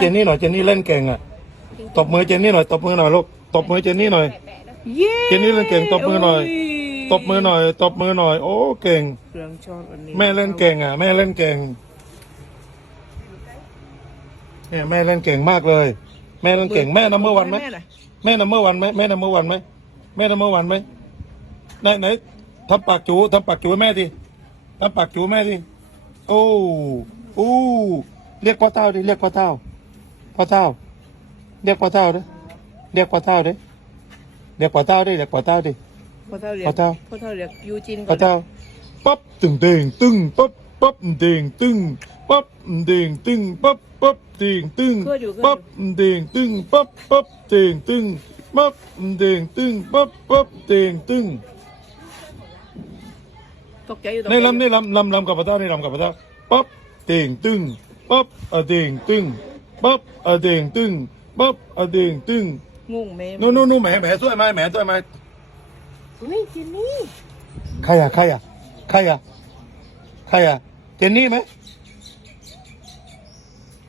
เจนนี่หน่อยเจนนี่เล่นเก่งอะตบมือเจนนี่หน่อยตบมือหน่อยลูกตบมือเจนนี่หน่อยเย้เจนนี่เล่นเก่งตบมือหน่อย ตบมือหน่อย ตบมือหน่อย โอ้เก่งเครื่องชอบอันนี้แม่เล่นเก่งอะ แม่เล่นเก่งเนี่ยแม่เล่นเก่งมากเลย แม่เล่นเก่งแม่นัมเบอร์วันไหมแน่อยแม่นัมเบอร์วันไหมแม่นัมเบอร์วันไหมแม่นัมเบอร์วันไหมไหนไหนทำปากจูทำปากจูให้แม่ดิทำปากจูให้แม่ดิโอ้โอ้เรียกพ่อเต้าดิเรียกพ่อเต้า พ่อเต้าเรียกพ่อเต้าดิเรียกพ่อเต้าดิเรียกพ่อเต้าดิเรียกพ่อเต้าดิพ่อเท่าเรียพ่กอเท่าพ่อเท่าเรียกยูจินก่พ่ออนเต้าปั๊บตึงเด้งตึงปั๊บปั๊บเด้งตึงปั๊บเด้งตึงปั๊บปั๊บเด้งตึงปั๊บเด้งตึงปั๊บปั๊บเด้งตึงปั๊บเด้งตึงปั๊บปั๊บเด้งตึงตกใจอยู่ตกใจนี่ลำนี่ลำลำลำกับพ่อเต้านี่ลำกับพ่อเต้าปั๊บเด้งตึงปั๊บอะเด้งตึง ปั๊บอะเด้งตึงปั๊บอะเด้งตึงงงแม่นู่นนู่นนู่นแหมแหมช่วยไหมแหมช่วยไหมเฮ้ยจินนี่ใครอะใครอะใครอะใครอะเจนนี่ไหม